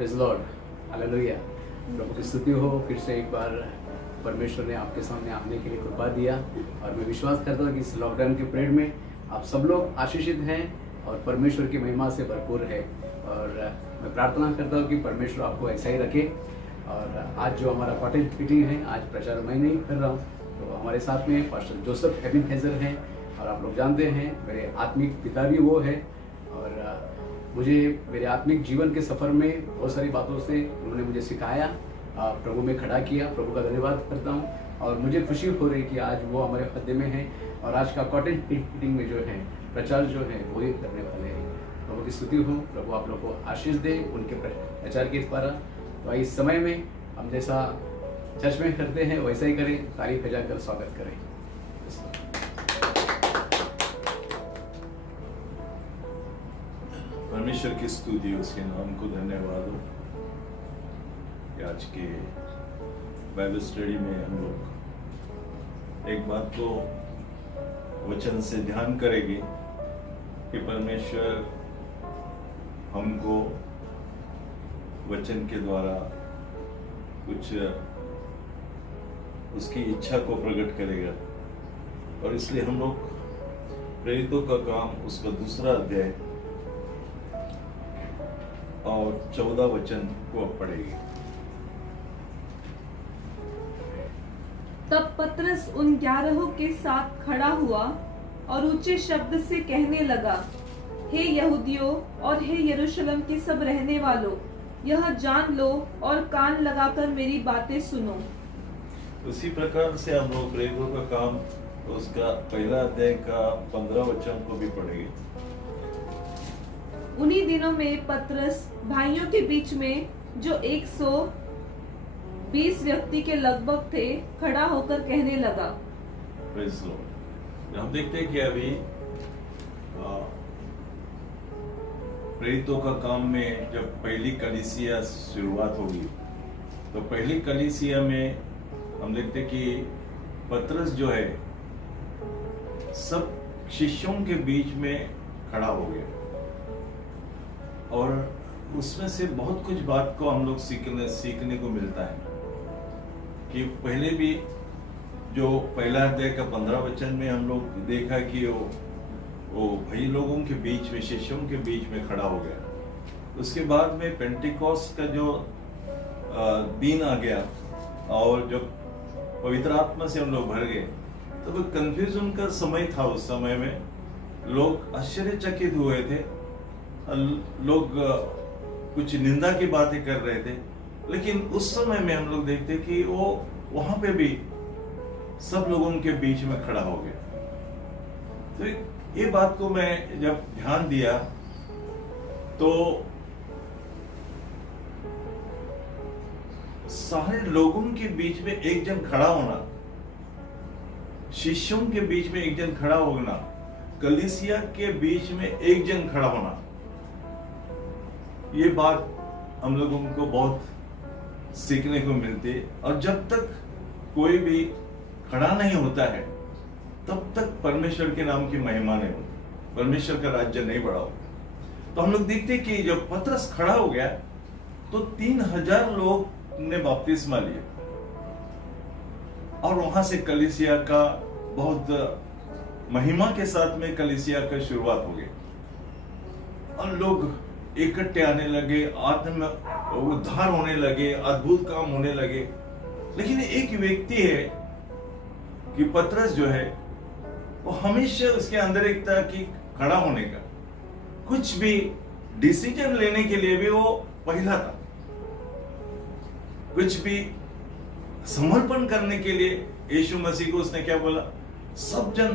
Praise Lord, hallelujah. प्रभु की स्तुति हो। फिर से एक बार परमेश्वर ने आपके सामने आने के लिए कृपा दिया और मैं विश्वास करता हूँ कि इस लॉकडाउन के पीरियड में आप सब लोग आशीषित हैं और परमेश्वर की महिमा से भरपूर है। और मैं प्रार्थना करता हूँ कि परमेश्वर आपको ऐसा ही रखे। और आज जो हमारा कॉटेज मीटिंग है, आज प्रचार मैं नहीं कर रहा हूँ, तो हमारे साथ में पास्टर जोसेफ एबिनेज़र हैं और आप लोग जानते हैं मेरे आत्मिक पिता भी वो है। और मुझे मेरे आत्मिक जीवन के सफ़र में बहुत सारी बातों से उन्होंने मुझे सिखाया, प्रभु में खड़ा किया। प्रभु का धन्यवाद करता हूँ और मुझे खुशी हो रही कि आज वो हमारे मध्य में हैं और आज का कॉटेज मीटिंग में जो है प्रचार जो है वो ही करने वाले हैं। प्रभु की स्तुति हो। प्रभु आप लोग को आशीष दे उनके प्रचार के द्वारा। तो इस समय में हम जैसा चर्च में करते हैं वैसा ही करें, तारीफ बजाकर स्वागत करें। परमेश्वर की स्तुति, उसके नाम को धन्यवाद हो कि आज के बाइबल स्टडी में हम लोग एक बात को वचन से ध्यान करेंगे कि परमेश्वर हमको वचन के द्वारा कुछ उसकी इच्छा को प्रकट करेगा। और इसलिए हम लोग प्रेरितों का काम उसका 2 अध्याय और 14 वचन को पढ़ेगी। तब पतरस उन 11 के साथ खड़ा हुआ और ऊंचे शब्द से कहने लगा, हे यहूदियों और हे यरूशलेम के सब रहने वालों, यह जान लो और कान लगाकर मेरी बातें सुनो। उसी प्रकार से हम लोग प्रेरितों का काम उसका 1 अध्याय का 15 वचन को भी पढ़ेंगे। उन्हीं दिनों में पतरस भाइयों के बीच में जो 120 व्यक्ति के लगभग थे खड़ा होकर कहने लगा। Praise Lord. हम देखते हैं कि अभी प्रेरितों का काम में जब पहली कलीसिया शुरुआत होगी तो पहली कलीसिया में हम देखते हैं कि पतरस जो है सब शिष्यों के बीच में खड़ा हो गया और उसमें से बहुत कुछ बात को हम लोग सीखने को मिलता है कि पहले भी जो 1 अध्याय का 15 वचन में हम लोग देखा कि वो भाई लोगों के बीच में, शिष्यों के बीच में खड़ा हो गया। उसके बाद में पेंटिकॉस्ट का जो दिन आ गया और जब पवित्र आत्मा से हम लोग भर गए तो वो कंफ्यूजन का समय था। उस समय में लोग आश्चर्यचकित हुए थे, लोग कुछ निंदा की बातें कर रहे थे, लेकिन उस समय में हम लोग देखते कि वो वहां पे भी सब लोगों के बीच में खड़ा हो गया। तो ये बात को मैं जब ध्यान दिया तो सारे लोगों के बीच में एक जन खड़ा होना, शिष्यों के बीच में एक जन खड़ा होना, कलीसिया के बीच में एक जन खड़ा होना, ये बात हम लोगों को बहुत सीखने को मिलती है। और जब तक कोई भी खड़ा नहीं होता है तब तक परमेश्वर के नाम की महिमा नहीं होती, परमेश्वर का राज्य नहीं बढ़ा होगा। तो हम लोग देखते कि जब पतरस खड़ा हो गया तो 3000 लोग ने बपतिस्मा लिया और वहां से कलीसिया का बहुत महिमा के साथ में कलीसिया का शुरुआत हो गई और लोग इकट्ठे आने लगे, आत्म उद्धार होने लगे, अद्भुत काम होने लगे। लेकिन एक व्यक्ति है कि पतरस जो है वो हमेशा उसके अंदर एक था कि खड़ा होने का, कुछ भी डिसीजन लेने के लिए भी वो पहला था, कुछ भी समर्पण करने के लिए यीशु मसीह को उसने क्या बोला, सब जन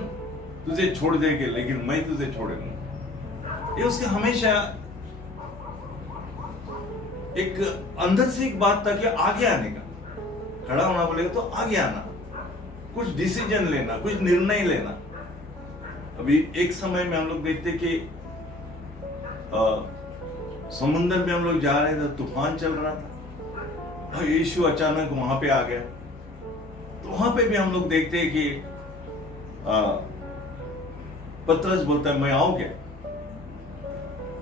तुझे छोड़ देंगे लेकिन मैं तुझे छोड़ूंगा। ये उसके हमेशा एक अंदर से एक बात था कि आगे आने का, खड़ा होना बोलेगा तो आगे आना, कुछ डिसीजन लेना, कुछ निर्णय लेना। अभी एक समय में हम लोग देखते कि समुद्र में हम लोग जा रहे थे, तूफान चल रहा था और यीशु अचानक वहां पे आ गया। तो वहां पे भी हम लोग देखते हैं कि पतरस बोलता है मैं आऊं क्या,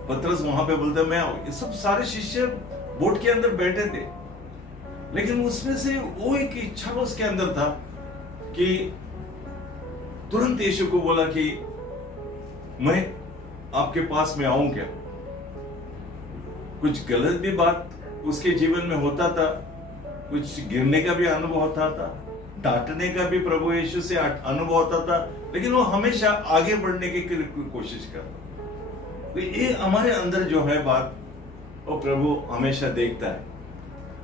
पतरस वहां पे बोलता है मैं आऊं। ये सब सारे शिष्य बोट के अंदर बैठे थे, लेकिन उसमें से वो एक इच्छा उसके अंदर था कि तुरंत यीशु को बोला कि मैं आपके पास में आऊं क्या। कुछ गलत भी बात उसके जीवन में होता था, कुछ गिरने का भी अनुभव होता था, डांटने का भी प्रभु यीशु से अनुभव होता था, लेकिन वो हमेशा आगे बढ़ने की कोशिश करता। तो ये हमारे अंदर जो है बात, वो प्रभु हमेशा देखता है।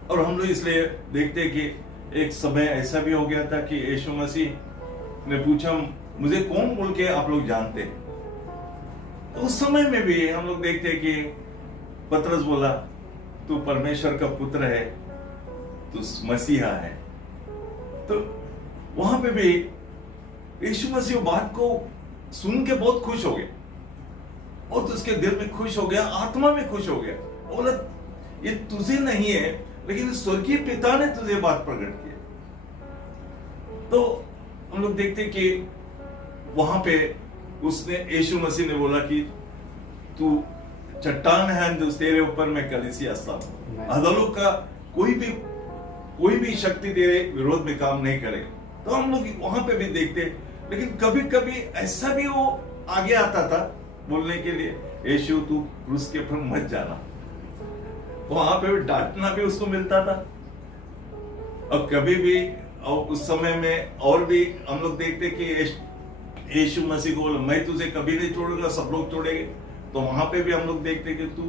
और हम लोग इसलिए देखते हैं कि एक समय ऐसा भी हो गया था कि यीशु मसीह ने पूछा, मुझे कौन बोल के आप लोग जानते हैं। तो उस समय में भी हम लोग देखते हैं कि पतरस बोला, तू परमेश्वर का पुत्र है, तू मसीहा है। तो वहां पे भी यीशु मसीह बात को सुन के बहुत खुश हो गए, और तो उसके दिल में खुश हो गया, आत्मा में खुश हो गया। बोला, ये तुझे नहीं है, लेकिन स्वर्गीय पिता ने तुझे बात प्रकट की। तो हम लोग देखते कि वहां पे उसने, यीशु मसीह ने बोला कि तू चट्टान है, तेरे ऊपर मैं कलीसिया स्थापित, अधलों का कोई भी शक्ति तेरे विरोध में काम नहीं करेगा। तो हम लोग वहां पे भी देखते, लेकिन कभी कभी ऐसा भी वो आगे आता था बोलने के लिए, यीशु तू क्रूस के ऊपर मत जाना। वहां पे भी डांटना भी उसको मिलता था। और कभी भी, और उस समय में और भी हम लोग देखते कि यीशु मसीह को बोला, मैं तुझे कभी नहीं छोड़ूंगा, सब लोग छोड़ेंगे। तो वहां पे भी हम लोग देखते कि तू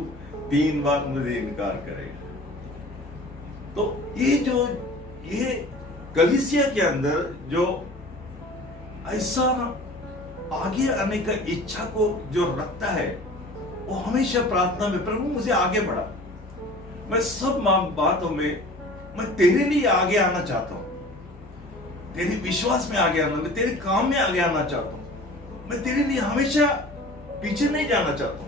3 बार मुझे इनकार करेगा। तो ये कलीसिया के अंदर जो ऐसा आगे आने का इच्छा को जो रखता है, वो हमेशा प्रार्थना में, प्रभु मुझे आगे बढ़ा, मैं सब बातों में मैं तेरे लिए आगे आना चाहता हूं, तेरे विश्वास में आगे आना, मैं तेरे काम में आगे आना चाहता हूं, मैं तेरे लिए हमेशा पीछे नहीं जाना चाहता हूं।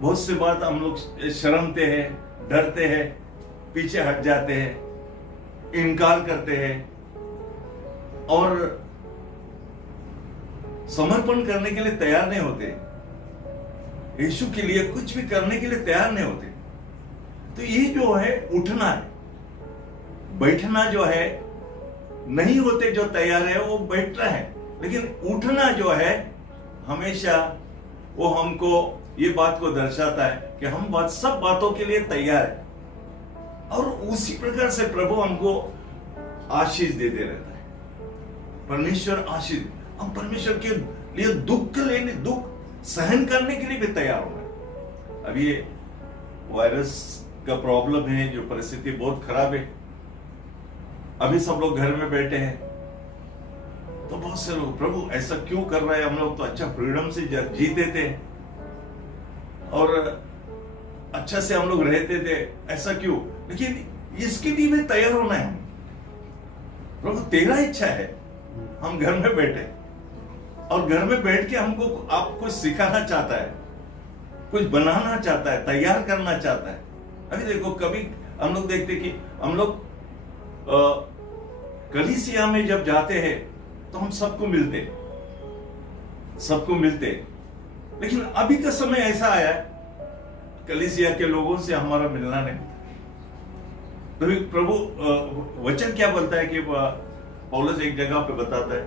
बहुत सी बात हम लोग शर्मते हैं, डरते हैं, पीछे हट जाते हैं, इनकार करते हैं, और समर्पण करने के लिए तैयार नहीं होते, यीशु के लिए कुछ भी करने के लिए तैयार नहीं होते। तो ये जो है उठना है, बैठना जो है, नहीं होते जो तैयार है वो बैठ रहे हैं, लेकिन उठना जो है हमेशा वो हमको ये बात को दर्शाता है कि हम सब बातों के लिए तैयार है। और उसी प्रकार से प्रभु हमको आशीष देते रहता है। परमेश्वर आशीष, हम परमेश्वर के लिए दुख सहन करने के लिए भी तैयार होना है। अब ये वायरस का प्रॉब्लम है, जो परिस्थिति बहुत खराब है, अभी सब लोग घर में बैठे हैं, तो बहुत से लोग, प्रभु ऐसा क्यों कर रहा है, हम लोग तो अच्छा फ्रीडम से जीते थे और अच्छा से हम लोग रहते थे, ऐसा क्यों। लेकिन इसके लिए भी तैयार होना है। प्रभु तेरा इच्छा है हम घर में बैठे, और घर में बैठ के हमको आपको सिखाना चाहता है, कुछ बनाना चाहता है, तैयार करना चाहता है। अभी देखो, कभी हम लोग देखते कि हम लोग कलीसिया में जब जाते हैं तो हम सबको मिलते, लेकिन अभी का समय ऐसा आया है, कलीसिया के लोगों से हमारा मिलना नहीं। तो प्रभु वचन क्या बोलता है कि पौलुस एक जगह पे बताता है,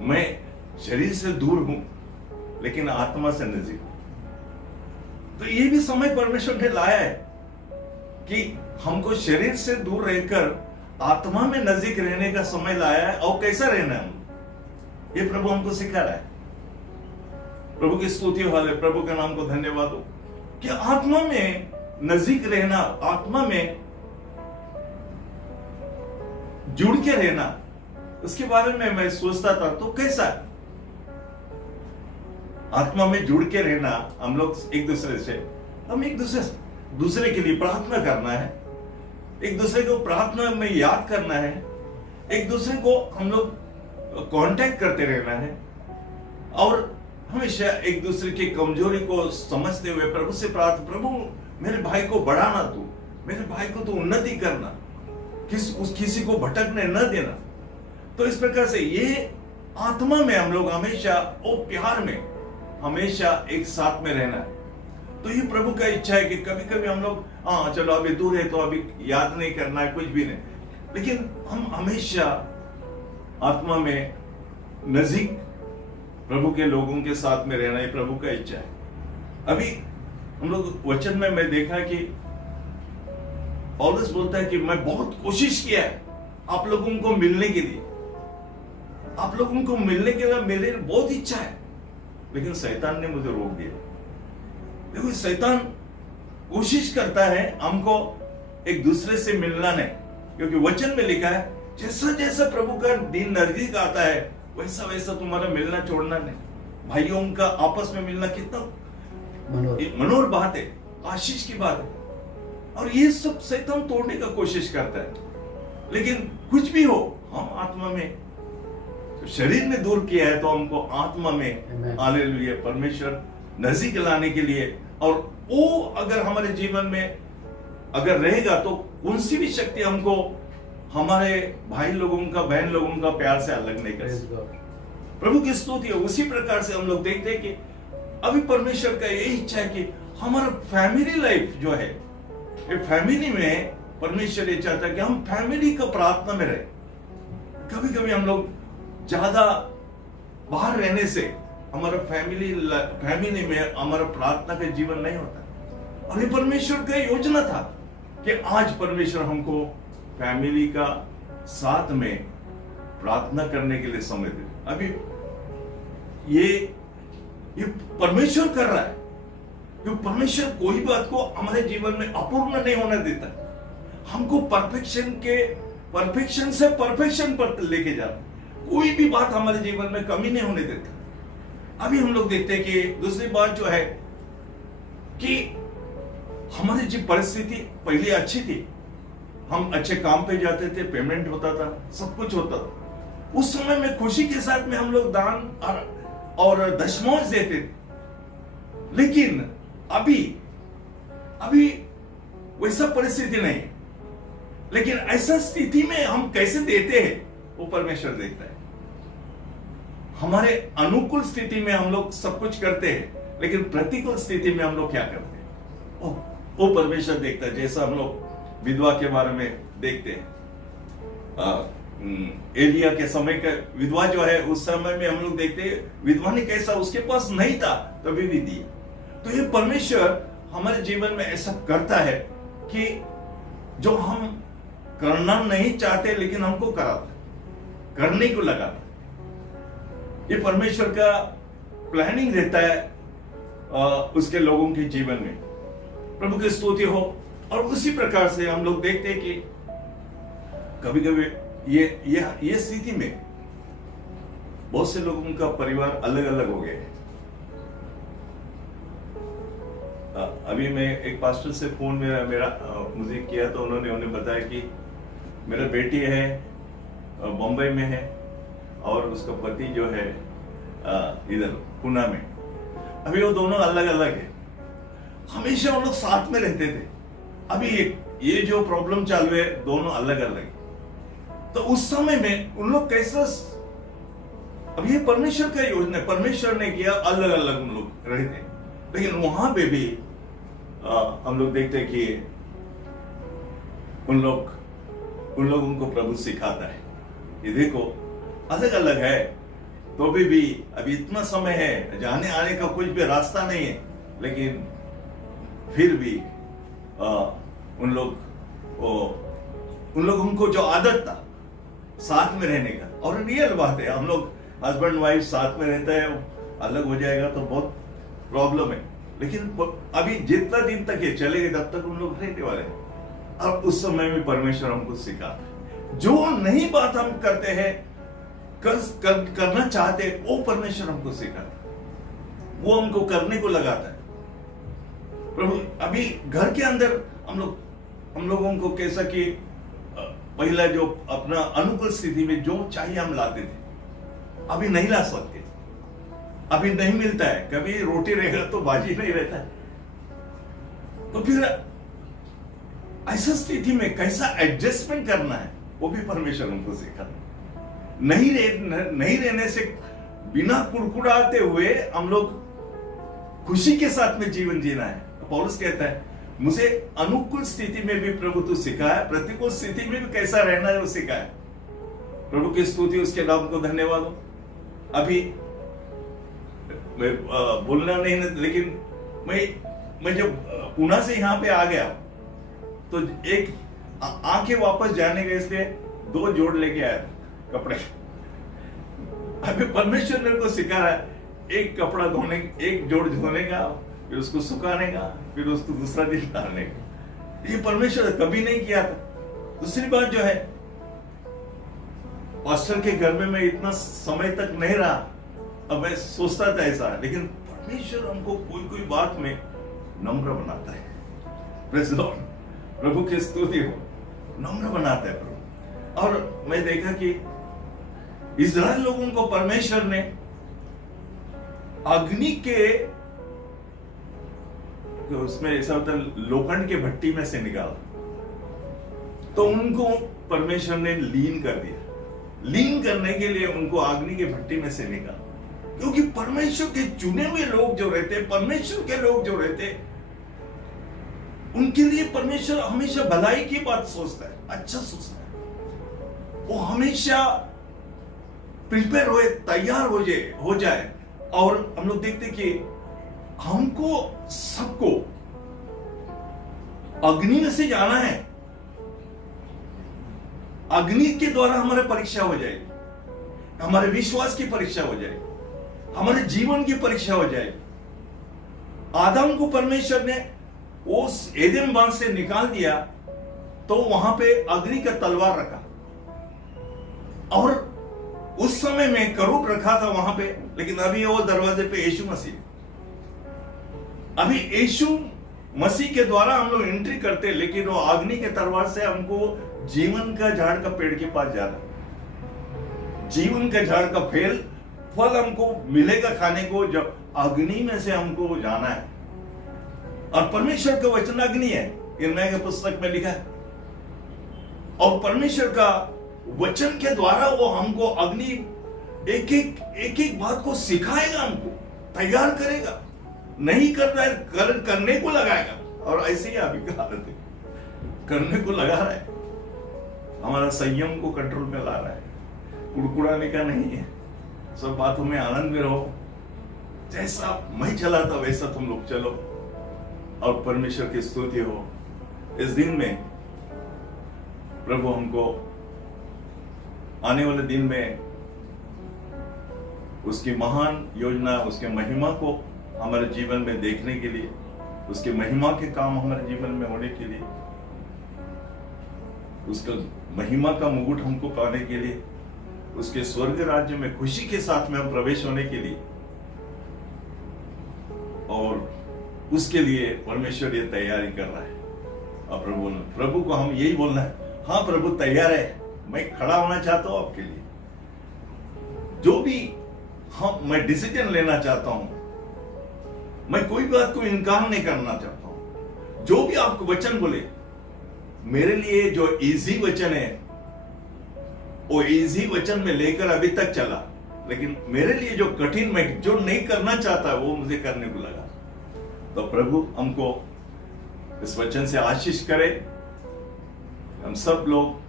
मैं शरीर से दूर हूं लेकिन आत्मा से नजदीक हूं। तो ये भी समय परमेश्वर ने लाया है कि हमको शरीर से दूर रहकर आत्मा में नजदीक रहने का समय लाया है। और कैसा रहना है, ये प्रभु हमको सिखा रहा है। प्रभु की स्तुति हो, प्रभु के नाम को धन्यवाद हो कि आत्मा में नजदीक रहना, आत्मा में जुड़ के रहना, उसके बारे में मैं सोचता था। तो कैसा है आत्मा में जुड़ के रहना, हम लोग एक दूसरे से, हम एक दूसरे के लिए प्रार्थना करना है, एक दूसरे को प्रार्थना में याद करना है, एक दूसरे को हम लोग कांटेक्ट करते रहना है, और हमेशा एक दूसरे की कमजोरी को समझते हुए प्रभु से प्रार्थना, प्रभु मेरे भाई को बढ़ाना, तू मेरे भाई को तो उन्नति करना, किसी को भटकने न देना। तो इस प्रकार से ये आत्मा में हम लोग हमेशा, वो प्यार में हमेशा एक साथ में रहना है। तो ये प्रभु का इच्छा है कि कभी कभी हम लोग हाँ चलो अभी दूर है तो अभी याद नहीं करना है, कुछ भी नहीं, लेकिन हम हमेशा आत्मा में नजदीक प्रभु के लोगों के साथ में रहना, ये प्रभु का इच्छा है। अभी हम लोग वचन में मैं देखा कि पौलुस बोलता है कि मैं बहुत कोशिश किया है आप लोगों को मिलने के लिए, आप लोगों को मिलने के लिए मेरे बहुत इच्छा है, लेकिन शैतान ने मुझे रोक दिया। देखो शैतान कोशिश करता है हमको एक दूसरे से मिलना नहीं, क्योंकि वचन में लिखा है जैसा जैसा प्रभु का दिन नजदीक आता है वैसा वैसा तुम्हारा मिलना छोड़ना नहीं। भाइयों का आपस में मिलना कितना मनोहर बात है, आशीष की बात है, और ये सब शैतान तोड़ने का कोशिश करता है। लेकिन कुछ भी हो, हम आत्मा में, शरीर में दूर किया है तो हमको आत्मा में हालेलुया परमेश्वर नजदीक लाने के लिए, और वो अगर हमारे जीवन में अगर रहेगा तो कौन सी भी शक्ति हमको हमारे भाई लोगों का, बहन लोगों का प्यार से अलग नहीं कर सकती। प्रभु की स्तुति है। उसी प्रकार से हम लोग देखते हैं कि अभी परमेश्वर का यही इच्छा है कि हमारा फैमिली लाइफ जो है, ये फैमिली में परमेश्वर ये चाहता है कि हम फैमिली का प्रार्थना में रहे। कभी कभी हम लोग ज्यादा बाहर रहने से हमारा फैमिली में हमारा प्रार्थना का जीवन नहीं होता, और ये परमेश्वर का योजना था कि आज परमेश्वर हमको फैमिली का साथ में प्रार्थना करने के लिए समय दे। अभी ये परमेश्वर कर रहा है, क्योंकि परमेश्वर कोई बात को हमारे जीवन में अपूर्ण नहीं होने देता, हमको परफेक्शन से परफेक्शन पर लेके जा रहा है। कोई भी बात हमारे जीवन में कमी नहीं होने देता। अभी हम लोग देखते हैं कि दूसरी बात जो है कि हमारी जो परिस्थिति पहले अच्छी थी, हम अच्छे काम पे जाते थे, पेमेंट होता था, सब कुछ होता था, उस समय में खुशी के साथ में हम लोग दान और दशमांश देते थे। लेकिन अभी वैसा परिस्थिति नहीं, लेकिन ऐसा स्थिति में हम कैसे देते हैं वो परमेश्वर देखता है। हमारे अनुकूल स्थिति में हम लोग सब कुछ करते हैं, लेकिन प्रतिकूल स्थिति में हम लोग क्या करते हैं वो परमेश्वर देखता है। जैसा हम लोग विधवा के बारे में देखते हैं, एलिया के समय का विधवा जो है, उस समय में हम लोग देखते हैं विधवा ने कैसा, उसके पास नहीं था तभी भी दिया। तो ये परमेश्वर हमारे जीवन में ऐसा करता है कि जो हम करना नहीं चाहते लेकिन हमको कराता, करने को लगाता। ये परमेश्वर का प्लानिंग रहता है उसके लोगों के जीवन में। प्रभु की स्तुति हो। और उसी प्रकार से हम लोग देखते हैं कि कभी कभी ये स्थिति में बहुत से लोगों का परिवार अलग अलग हो गए हैं। अभी मैं एक पास्टर से फोन मेरा मुझे किया तो उन्होंने बताया कि मेरा बेटी है बम्बई में है और उसका पति जो है इधर पुणे में। अभी वो दोनों अलग अलग है। हमेशा वो लोग साथ में रहते थे, अभी ये जो प्रॉब्लम चालू है दोनों अलग अलग। तो उस समय में उन लोग कैसा, अब ये परमेश्वर का योजना, परमेश्वर ने किया, अलग अलग उन लोग रहते। लेकिन वहां पे भी हम लोग देखते हैं कि उन लोगों को प्रभु सिखाता है, ये देखो अलग अलग है तो भी अभी इतना समय है, जाने आने का कुछ भी रास्ता नहीं है, लेकिन फिर भी उन लोगों को जो आदत था साथ में रहने का, और रियल बात है, हम लोग हस्बैंड वाइफ साथ में रहता है, अलग हो जाएगा तो बहुत प्रॉब्लम है। लेकिन अभी जितना दिन तक ये चलेगा तब तक उन लोग रहने वाले हैं। अब उस समय में परमेश्वर हमको सिखाता है, जो नहीं बात हम करते हैं करना चाहते हैं, वो परमेश्वर हमको सिखाता है, वो हमको करने को लगाता है। प्रभु अभी घर के अंदर हम लोगों को कैसा कि पहला जो अपना अनुकूल स्थिति में जो चाहिए हम लाते थे, अभी नहीं ला सकते, अभी नहीं मिलता है। कभी रोटी रहेगा तो बाजी नहीं रहता है। तो फिर ऐसा स्थिति में कैसा एडजस्टमेंट करना है वो भी परमेश्वर हमको सिखाता है। नहीं रहने से बिना कुड़कुड़ाते हुए हम लोग खुशी के साथ में जीवन जीना है, पौलुस कहता है, मुझे अनुकूल स्थिति में भी प्रभु तू सिखाया, प्रतिकूल स्थिति में भी कैसा रहना है वो सिखाया। प्रभु की स्तुति, उसके नाम को धन्यवाद हो। अभी मैं बोलना नहीं, लेकिन मैं जब पुणे से यहाँ पे आ गया तो एक आके वापस जाने का, इसलिए 2 जोड़ लेके आया कपड़े। अभी परमेश्वर मेरे को सिखा रहा है, एक कपड़ा धोने, एक जोड़ धोने का, फिर उसको सुखाने का, फिर उसको दूसरा दिन डालने का। ये परमेश्वर कभी नहीं किया था। दूसरी बात जो है, पास्टर के घर में मैं इतना समय तक नहीं रहा, अब मैं सोचता था ऐसा, लेकिन परमेश्वर हमको कोई बात में नम्र बनाता है। प्रेज़ द लॉर्ड, प्रभु की स्तुति हो, नम्र बनाता है प्रभु। और मैं देखा कि इस्राएल लोगों को परमेश्वर ने अग्नि के, उसमें ऐसा होता है, लोखंड के भट्टी में से निकाला, तो उनको परमेश्वर ने लीन कर दिया। लीन करने के लिए उनको अग्नि के भट्टी में से निकाला, क्योंकि परमेश्वर के चुने हुए लोग जो रहते, परमेश्वर के लोग जो रहते, उनके लिए परमेश्वर हमेशा भलाई की बात सोचता है, अच्छा सोचता है। वो हमेशा प्रिपेयर होए, तैयार हो जाए। और हम लोग देखते कि हमको सबको अग्नि में से जाना है। अग्नि के द्वारा हमारे परीक्षा हो जाएगी, हमारे विश्वास की परीक्षा हो जाएगी, हमारे जीवन की परीक्षा हो जाएगी। आदम को परमेश्वर ने उस एदेन बाग से निकाल दिया, तो वहां पे अग्नि का तलवार रखा, और उस समय में करूब रखा था वहां पे। लेकिन अभी वो दरवाजे पे यीशु मसीह, अभी यीशु मसीह के द्वारा हम लोग एंट्री करते, लेकिन वो अग्नि के तलवार से हमको जीवन का झाड़ का पेड़ के पास जाना, जीवन का झाड़ का फल हमको मिलेगा खाने को, जब अग्नि में से हमको जाना है। और परमेश्वर का वचन अग्नि है, यिर्मयाह के पुस्तक में लिखा है। और परमेश्वर का वचन के द्वारा वो हमको अग्नि एक एक बात को सिखाएगा, हमको तैयार करेगा, नहीं करना है करने को लगाएगा। और ऐसे ही अभी का हालत है, करने को लगा रहा है, हमारा संयम को कंट्रोल में ला रहा है, कुड़कुड़ाने का नहीं है। सब बातों में आनंद में रहो, जैसा मैं चला था वैसा तुम लोग चलो, और परमेश्वर की स्तुति हो। इस दिन में प्रभु हमको आने वाले दिन में उसकी महान योजना, उसके महिमा को हमारे जीवन में देखने के लिए, उसके महिमा के काम हमारे जीवन में होने के लिए, उसका महिमा का मुकुट हमको पाने के लिए, उसके स्वर्ग राज्य में खुशी के साथ में हम प्रवेश होने के लिए, और उसके लिए परमेश्वर ये तैयारी कर रहा है। और प्रभु को हम यही बोलना है, हाँ प्रभु तैयार है, मैं खड़ा होना चाहता हूं आपके लिए। जो भी मैं डिसीजन लेना चाहता हूं, मैं कोई बात को इनकार नहीं करना चाहता हूं। जो भी आपको वचन बोले, मेरे लिए जो इजी वचन है, वो इजी वचन में लेकर अभी तक चला, लेकिन मेरे लिए जो कठिन, मैं जो नहीं करना चाहता वो मुझे करने को लगा। तो प्रभु हमको इस वचन से आशीष करे। हम सब लोग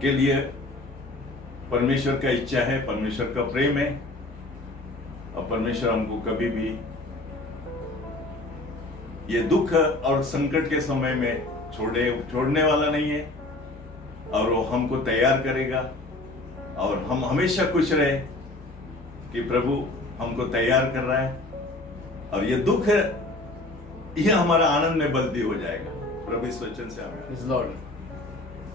के लिए परमेश्वर का इच्छा है, परमेश्वर का प्रेम है, और परमेश्वर हमको कभी भी ये दुख और संकट के समय में छोड़ने वाला नहीं है, और वो हमको तैयार करेगा। और हम हमेशा खुश रहे कि प्रभु हमको तैयार कर रहा है, और ये दुख है, ये हमारा आनंद में बदली हो जाएगा। प्रभु इस वचन से हमें प्रेज़ लॉर्ड,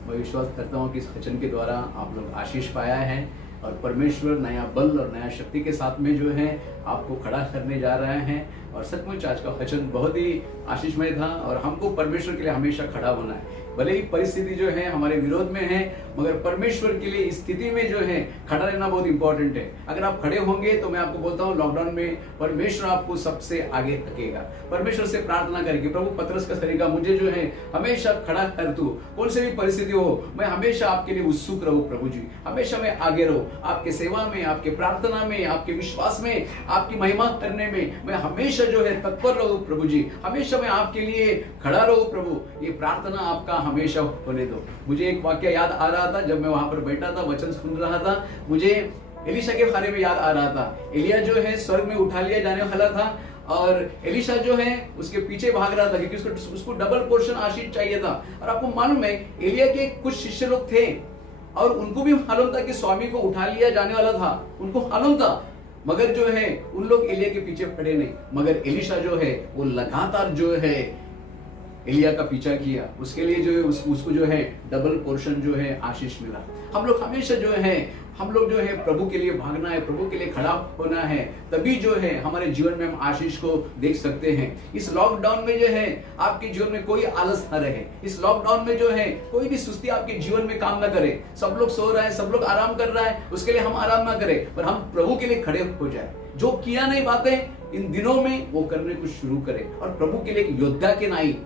मैं विश्वास करता हूँ कि इस वचन के द्वारा आप लोग आशीष पाया है, और परमेश्वर नया बल और नया शक्ति के साथ में जो है आपको खड़ा करने जा रहे हैं। और सचमुच आज का वचन बहुत ही आशीषमय था, और हमको परमेश्वर के लिए हमेशा खड़ा होना है। भले ही परिस्थिति जो है हमारे विरोध में है, मगर परमेश्वर के लिए इस स्थिति में जो है खड़ा रहना बहुत इंपॉर्टेंट है। अगर आप खड़े होंगे तो मैं आपको बोलता हूँ लॉकडाउन में परमेश्वर आपको सबसे आगे रखेगा। परमेश्वर से प्रार्थना करके प्रभु पतरस का तरीका, मुझे जो है हमेशा खड़ा कर तू, कौन से भी परिस्थिति हो मैं हमेशा आपके लिए उत्सुक रहूं प्रभु जी, हमेशा मैं आगे रहूं आपके सेवा में, आपके प्रार्थना में, आपके विश्वास में, आपकी महिमा करने में मैं हमेशा जो है तत्पर रहूं प्रभु जी, हमेशा मैं आपके लिए खड़ा रहूं प्रभु। ये प्रार्थना आपका हमेशा होने दो। मुझे एक वाक्य याद आ रहा था जब मैं वहां पर बैठा था, वचन सुन रहा था, मुझे एलिशा के बारे में याद आ रहा था। एलिया जो है स्वर्ग में उठा लिया जाने वाला था और एलिशा जो है उसके पीछे भाग रहा था क्योंकि उसको डबल पोर्शन आशीष चाहिए था। और आपको मालूम है एलिया के कुछ शिष्य लोग थे और उनको भी मालूम था कि स्वामी को उठा लिया जाने वाला था, उनको मालूम था, मगर जो है उन लोग एलिया के पीछे पड़े नहीं। मगर एलिशा जो है वो लगातार जो है एलिया का पीछा किया, उसके लिए जो है उसको जो है डबल पोर्शन जो है आशीष मिला। हम लोग हमेशा जो है प्रभु के लिए भागना है, प्रभु के लिए खड़ा होना है, तभी जो है हमारे जीवन में हम आशीष को देख सकते हैं। इस लॉकडाउन में जो है आपके जीवन में कोई आलस न रहे, इस लॉकडाउन में जो है कोई भी सुस्ती आपके जीवन में काम न करे। सब लोग सो रहे हैं, सब लोग आराम कर रहा है, उसके लिए हम आराम ना करें, पर हम प्रभु के लिए खड़े हो जाए। जो किया नहीं बातें इन दिनों में वो करने को शुरू करें और प्रभु के लिए एक योद्धा के नाई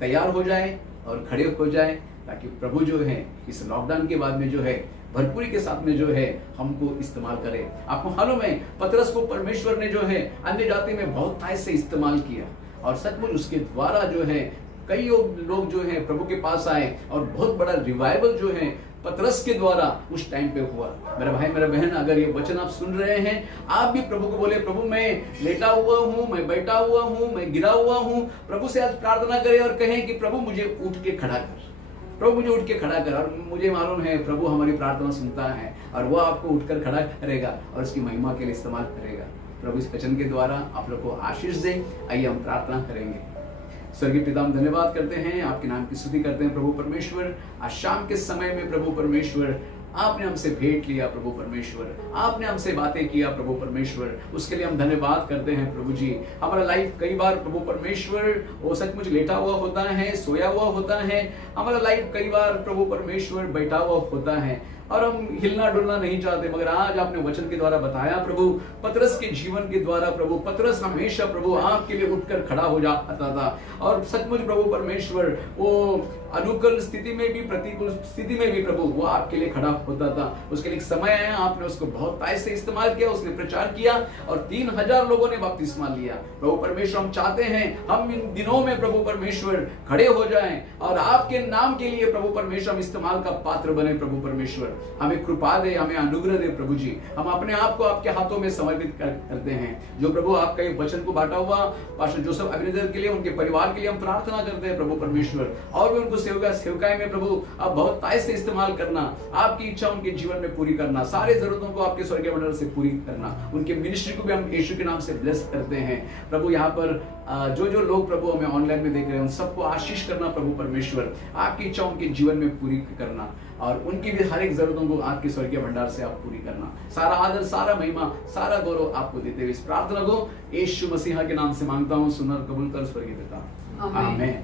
तैयार हो जाए और खड़े हो जाए, ताकि प्रभु जो है इस लॉकडाउन के बाद में जो है भरपूरी के साथ में जो है हमको इस्तेमाल करे। आपको मालूम है पतरस को परमेश्वर ने जो है अन्य जाति में बहुत ताय से इस्तेमाल किया और सचमुच उसके द्वारा जो है कई लोग जो है प्रभु के पास आए और बहुत बड़ा रिवाइवल जो है पतरस के द्वारा उस टाइम पे हुआ। मेरा भाई मेरा बहन, अगर ये वचन आप सुन रहे हैं, आप भी प्रभु को बोले, प्रभु मैं लेटा हुआ हूँ, मैं बैठा हुआ हूँ, मैं गिरा हुआ हूँ। प्रभु से आज प्रार्थना करें और कहें कि प्रभु मुझे उठ के खड़ा कर, प्रभु मुझे उठ के खड़ा कर। और मुझे मालूम है प्रभु हमारी प्रार्थना सुनता है और वो आपको उठकर खड़ा करेगा और उसकी महिमा के लिए इस्तेमाल करेगा। प्रभु इस वचन के द्वारा आप लोग को आशीष दे। आइए हम प्रार्थना करेंगे। स्वर्गीय पिता, हम धन्यवाद करते हैं, आपके नाम की स्तुति करते हैं प्रभु परमेश्वर। आज शाम के समय में प्रभु परमेश्वर आपने हमसे भेंट लिया प्रभु परमेश्वर, आपने हमसे बातें किया प्रभु परमेश्वर, उसके लिए हम धन्यवाद करते हैं प्रभु जी। हमारा लाइफ कई बार प्रभु परमेश्वर वो सचमुच लेटा हुआ होता है, सोया हुआ होता है। हमारा लाइफ कई बार प्रभु परमेश्वर बैठा हुआ होता है और हम हिलना डुलना नहीं चाहते, मगर आज आपने वचन के द्वारा बताया प्रभु, पतरस के जीवन के द्वारा प्रभु, पतरस हमेशा प्रभु आपके लिए उठकर खड़ा हो जाता था और सचमुच प्रभु परमेश्वर वो अनुकूल स्थिति में भी प्रतिकूल स्थिति में भी प्रभु वो आपके लिए खड़ा होता था। उसके लिए एक समय आया, आपने उसको बहुत ताय से इस्तेमाल किया, उसने प्रचार किया और 3000 लोगों ने बपतिस्मा लिया। प्रभु परमेश्वर हम चाहते हैं हम इन दिनों में प्रभु परमेश्वर खड़े हो जाएं और आपके नाम के लिए प्रभु परमेश्वर हम इस्तेमाल का पात्र बने। प्रभु परमेश्वर हमें कृपा दे, हमें अनुग्रह दे प्रभु जी। हम अपने आप को आपके हाथों में समर्पित करते हैं। जो प्रभु आपका ये वचन को बांटा हुआ पास्टर जोसेफ अभिनंदन के लिए, उनके परिवार के लिए हम प्रार्थना करते हैं प्रभु परमेश्वर, और भी उनको सेवकाई में प्रभु आप बहुत ताय से इस्तेमाल करना, आपकी इच्छा उनके जीवन में पूरी करना, सारे जरूरतों को आपके स्वर्गीय मंडल से पूरी करना। उनके मिनिस्ट्री को भी हम यीशु के नाम से ब्लेस करते हैं प्रभु। यहाँ पर जो लोग प्रभु हमें ऑनलाइन में देख रहे हैं उन सबको आशीष करना प्रभु परमेश्वर, आपकी इच्छा उनके जीवन में पूरी करना और उनकी भी हर एक जरूरतों को आपके स्वर्गीय भंडार से आप पूरी करना। सारा आदर, सारा महिमा, सारा गौरव आपको देते हुए इस प्रार्थना को यीशु मसीहा के नाम से मांगता हूँ, सुनकर कबूल कर स्वर्गीय पिता। आमीन।